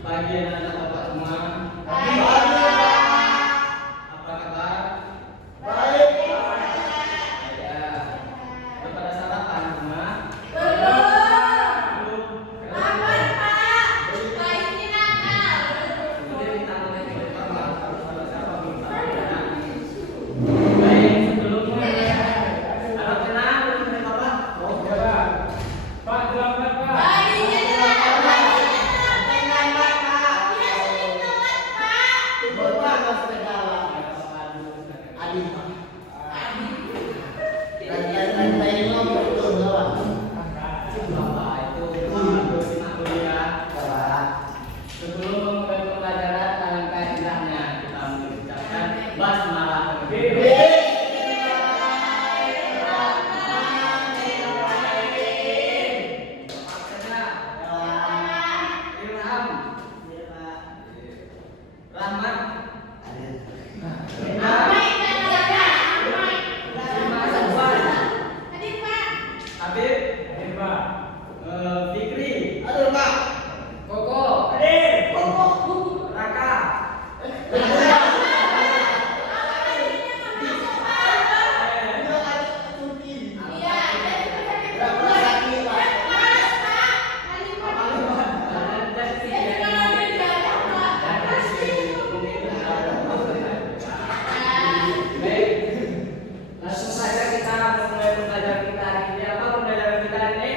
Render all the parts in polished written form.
Pagi anak-anak Bapak semua. Apa kabar? Baik. Ya. Udah pada sarapan semua? Belum. Makan, Pak. Baiknya nakal. Kemudian kita mulai dari Bapak. Kalau siapa belum sarapan? Baik, sebelumnya anak tenang belum dari Bapak. Oh, ya. Pak, silakan, Pak. Baiknya nakal. Dengan Bapak. Dia sering telat, Pak. Bapak harus segala adik Pak. Lantai lo betul Bapak. Bapak itu simak dulu ya. Sebelum memulai pelajaran, alangkah indahnya kita mengucapkan basmalah terlebih dahulu. Maksudnya, Ilham, Rahmat, Rina, Baik dan jaga. Sima, Safwan, Adik, Pak. Habib, Adik, Pak. Fikri, Aduh Pak. Koko, Adik. Raka, Iya, jadi Berapa lagi Pak? Males, Pak. Adik, Pak. dan Jadi kalau dia jaga, Pak. Baik, langsung saja kita mulai pembelajaran kita hari ini. Apa pembelajaran kita hari ini?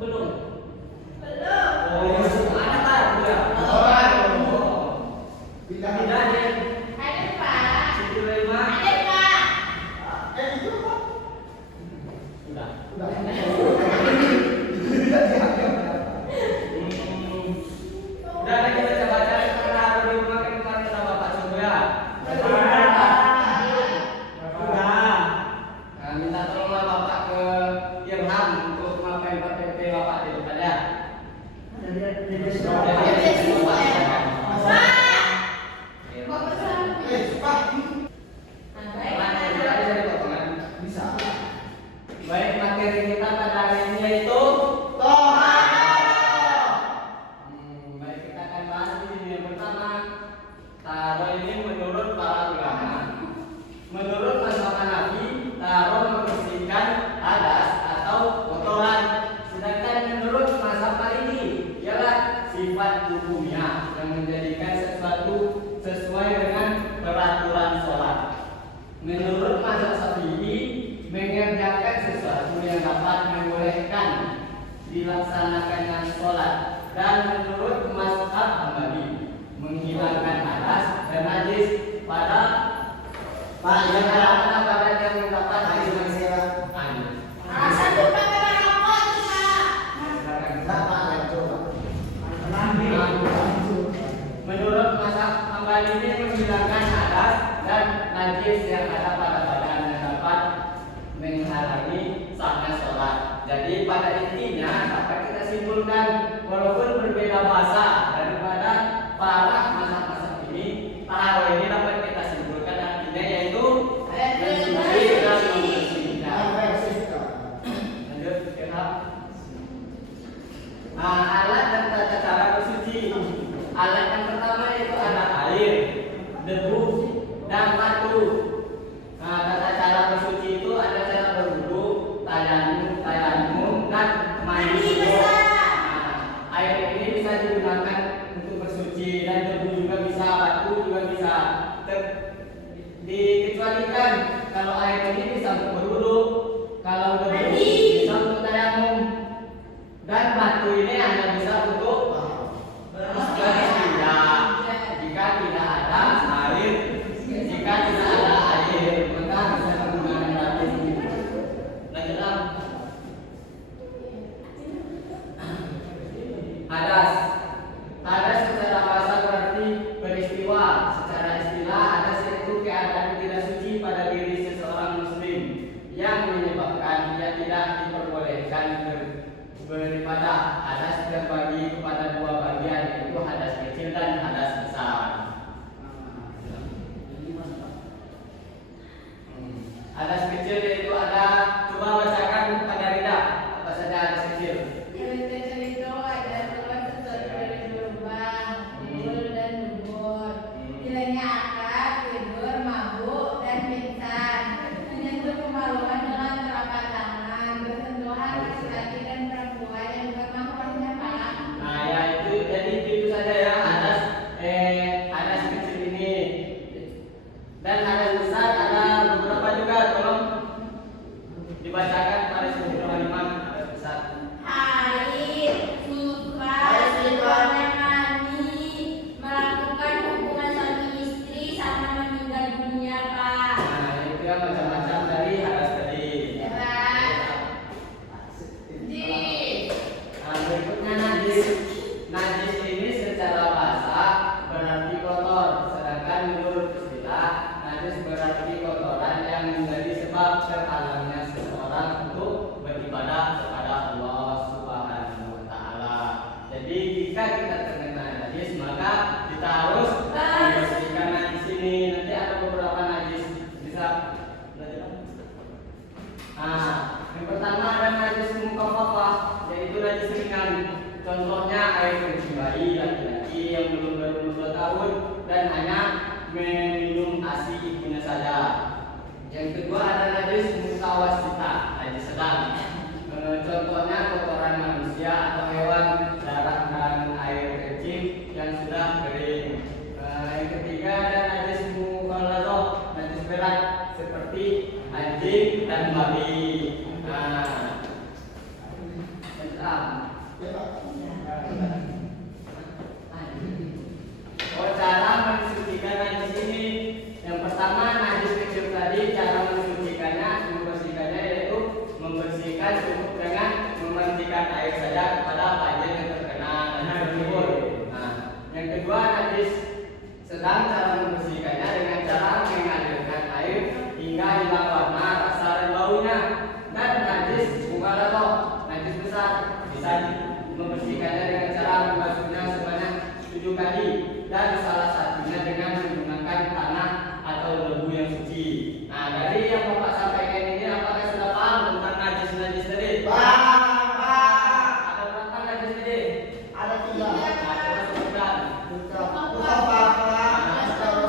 Belum. Oh, ada tahu ya? Pindah Tidak ada. Siti Lema. itu Pak. Sudah. Udah. Udah ada kita baca karena ada di rumah kan kemarin ada Bapak Subuh ya. Nah, minta tolonglah Bapak ke Irham untuk ngapain KTP Bapak di depan ya. Bisa. Baik, materi kita pada hari ini yaitu baik, kita akan bahas di sini. Yang pertama, taruh ini menurut para ulama. Menurut mazhab Hanafi, taruh membersihkan hadas atau kotoran. Sedangkan menurut mazhab Maliki, ialah sifat hukumnya yang menjadikan sesuatu sesuai dengan peraturan sholat. Menurut mazhab Syafi'i, mengerjakan sesuatu yang dapat membolehkan dilaksanakannya sholat. Dan menurut mazhab Hambali, menghilangkan hadas dan najis pada Pak, yang ya ada badan yang mendapat Pak. angin. Bapak itu Pak. Menurut mazhab Hambali ini menghilangkan hadas dan najis yang ada pada badan yang dapat menghalangi sahnya sholat. Jadi pada intinya dapat kita simpulkan, walaupun berbeda bahasa daripada para mazhab-mazhab ini, taruh ini dapat kita simpulkan artinya yaitu mensuci dan membersihkan. Lanjut, Irham. Nah, alat dan tata cara bersuci. Alat yang pertama yaitu ada air, debu, dan batu. Nah, tata cara bersuci itu ada cara berwudu, tayamum, dan mandi. Nah, air ini bisa digunakan untuk bersuci dan debu juga bisa, batu juga bisa. Dikecualikan kalau air ini bisa untuk berwudu, kalau debu bisa untuk tayamum, dan batu ini hanya bisa untuk jika tidak ada air, jika tidak ada air, maka bisa menggunakan batu ini. Lanjutlah. Hadas. Hadas secara bahasa berarti peristiwa. Secara istilah hadas yaitu keadaan tidak suci pada diri seseorang muslim yang menyebabkan dia tidak diperbolehkan beribadah. Hadas terbagi kepada dua bagian, yaitu hadas kecil dan hadas besar. Hadas kecil yaitu ada, coba bacakan kepada Rida apa saja hadas kecil. Hadas kecil itu ada keluar sesuatu dari lubang, timbul dan dubur. Nilainya akad, tidur, mabuk, dan pingsan. Menyentuh kemaluan dengan telapak tangan, bersentuhan laki-laki dan perempuan yang bermahramnya palang. Nah, ya itu saja ya hadas kecil ini. Dan hadas besar ada beberapa juga, tolong dibacakan pada seluruh imam hadas besar. Haid, nifas, warna mani, melakukan hubungan suami istri sama meninggal dunia, Pak. Nah, itu ya macam-macam dari hadas tadi. Debat. Nah, berikutnya najis. Najis ini secara bahasa berarti kotor, sedangkan menurut istilah najis berarti kotoran yang menjadi sebab terhalangnya seseorang untuk beribadah kepada Allah Subhanahu wa taala. Jadi jika kita terkena najis, maka kita harus membersihkan najis ini. Nanti ada beberapa najis bisa. Nah, yang pertama ada najis mukhafafah, yaitu najis ringan. Contohnya air kencing bayi laki-laki yang belum berumur 2 tahun dan hanya meminum ASI ibunya saja. Yang kedua ada najis mutawasita, najis sedang. Contohnya kotoran manusia atau hewan, darah dan air kencing yang sudah kering. Yang ketiga ada najis mukhaladhah, najis berat seperti anjing dan babi. Nah, cara mensucikan najis ini, yang pertama najis kecil tadi, cara mensucikannya, membersihkannya yaitu membersihkan cukup dengan memandikan air saja kepada bagian yang terkena najis tersebut. Nah, yang kedua najis sedang, cara membersihkannya dengan cara mengalirkan air hingga hilang warna, rasa dan baunya. Dan najis mukhaladhah, najis besar, bisa membersihkannya dengan cara membasuhnya sebanyak 7 kali dan salah satunya dengan menggunakan tanah atau debu yang suci. Nah, dari yang Bapak sampaikan ini, apakah sudah paham tentang najis-najis tadi? Ada berapa najis tadi? Ada 3. Nah, coba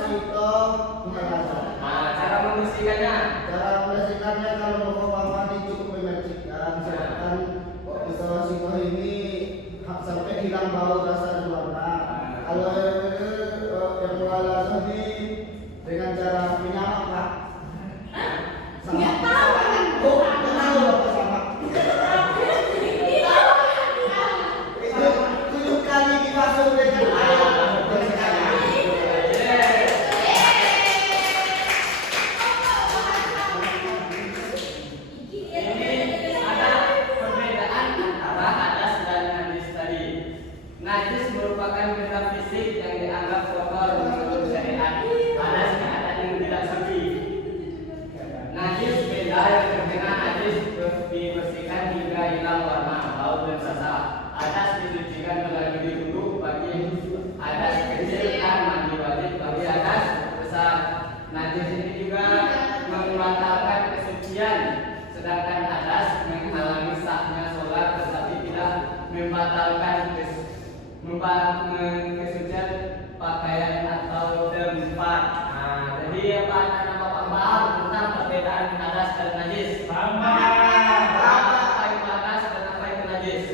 sebutkan. Nah, cara membersihkannya. Cara membersihkannya kalau mukhafafa cukup memandikan, sedangkan mutawasithah ini sampai hilang bau, rasa dan warna. Kalau yang mukhaladhah ini dengan cara minyak Pak. Nggak tahu, kan? Oh, nggak tahu apa sama. Itu 7 kali dibasuh dengan air. Ini ada perbedaan antara hadas dan najis tadi. Najis merupakan benda fisik yang dianggap kotor menurut syariat. Hadas keadaan yang tidak suci. Najis benda yang terkena najis dibersihkan hingga hilang warna, bau dan rasa. Hadas disucikan melalui wudu bagi hadas kecil dan mandi wajib bagi hadas besar. Najis ini juga membatalkan kesucian, sedangkan hadas menghalangi sahnya sholat tetapi tidak membatalkan kesucian pakaian atau tempat. Nah, jadi apa anak Bapak paham tentang perbedaan hadas dan najis? Apa itu hadas dan apa itu najis?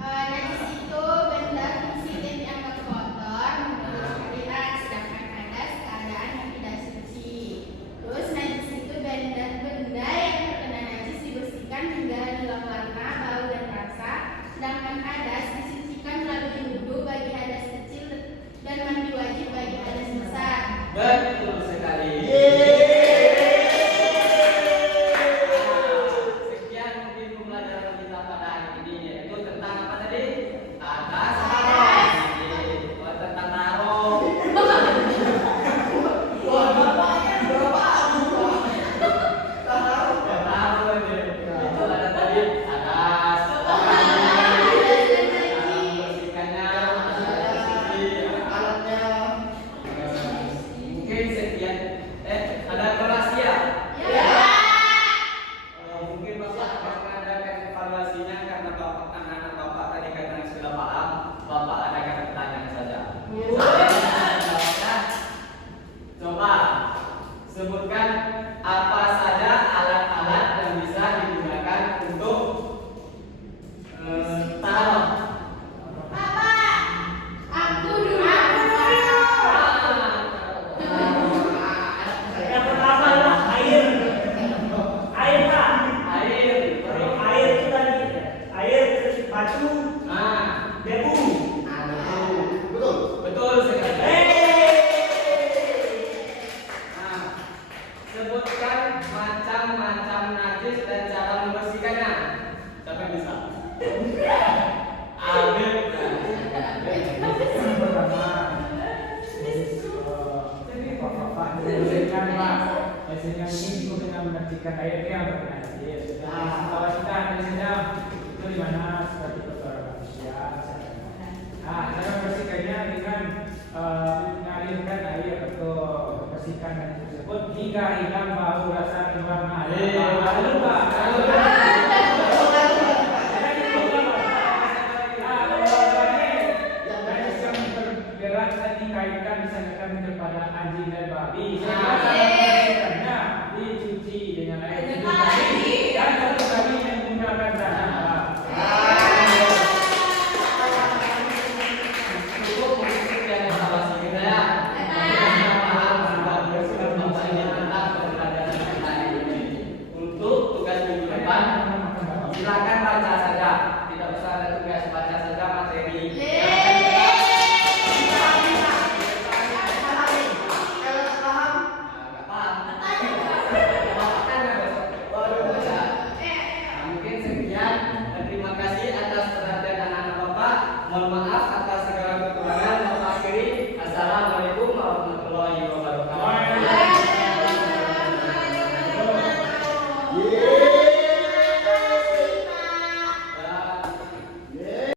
Najis itu benda fisik yang dianggap kotor menurut syariat, sedangkan hadas keadaan yang tidak suci. Terus najis itu benda yang terkena najis dibersihkan hingga hilang warna, bau dan rasa, sedangkan hadas disucikan melalui wudu bagi hadas kecil dan mandi wajib bagi hadas besar. Betul sekali. Sekian mungkin pembelajaran kita pada hari ini, yaitu tentang apa tadi? Hadas. Oh, tentang taruh. Taruh aja. Itu ada tadi hadas. batu. Nah, debu. Nah, debu. Betul. Betul sekali. Nah, sebutkan macam-macam najis dan cara membersihkannya. Siapa yang bisa? Adit. Biasanya ini dengan menyaksikan air yang berkaitan. Kalau kita biasanya itu di mana seperti kotoran manusia. Nah, cara membersihkannya dengan mengalirkan air atau membersihkan air tersebut hingga hilang bau rasa dan warna. Lupa. Berberat tadi kaitan misalkan kepada anjing dan babi. Karena dicuci dengan air dan satu kali yang menggunakan tanah. Cukup mungkin yang evaluasi kita ya. Untuk tugas minggu depan, silakan baca saja. Tidak usah ada tugas baca saja.